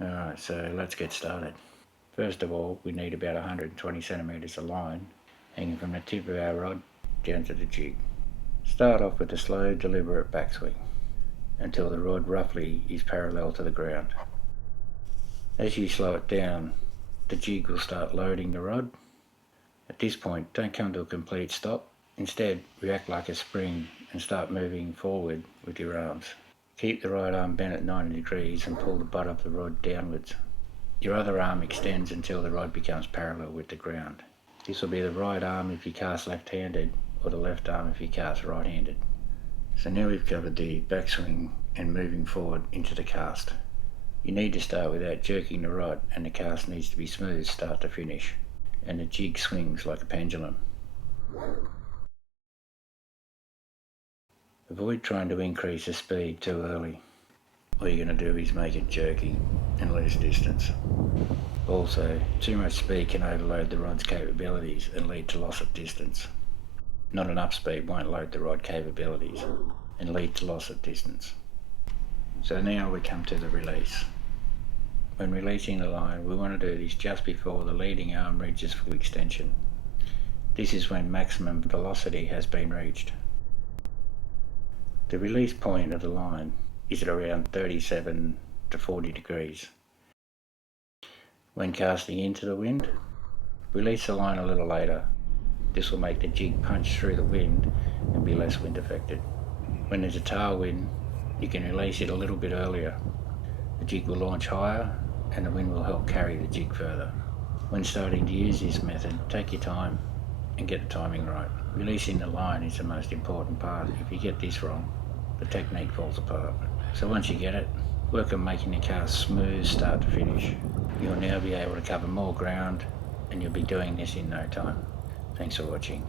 Alright, so let's get started. First of all, we need about 120 centimetres of line hanging from the tip of our rod down to the jig. Start off with a slow, deliberate backswing until the rod roughly is parallel to the ground. As you slow it down, the jig will start loading the rod. At this point, don't come to a complete stop. Instead, react like a spring and start moving forward with your arms. Keep the right arm bent at 90 degrees and pull the butt of the rod downwards. Your other arm extends until the rod becomes parallel with the ground. This will be the right arm if you cast left-handed, or the left arm if you cast right-handed. So now we've covered the backswing and moving forward into the cast. You need to start without jerking the rod, and the cast needs to be smooth start to finish, and the jig swings like a pendulum. Avoid trying to increase the speed too early. All you're going to do is make it jerky and lose distance. Also, too much speed can overload the rod's capabilities and lead to loss of distance. Not enough speed won't load the rod capabilities and lead to loss of distance. So now we come to the release. When releasing the line, we want to do this just before the leading arm reaches full extension. This is when maximum velocity has been reached. The release point of the line is at around 37 to 40 degrees. When casting into the wind, release the line a little later. This will make the jig punch through the wind and be less wind affected. When there's a tailwind, you can release it a little bit earlier. The jig will launch higher and the wind will help carry the jig further. When starting to use this method, take your time and get the timing right. Releasing the line is the most important part. If you get this wrong, the technique falls apart. So once you get it, work on making the cast smooth start to finish. You'll now be able to cover more ground and you'll be doing this in no time. Thanks for watching.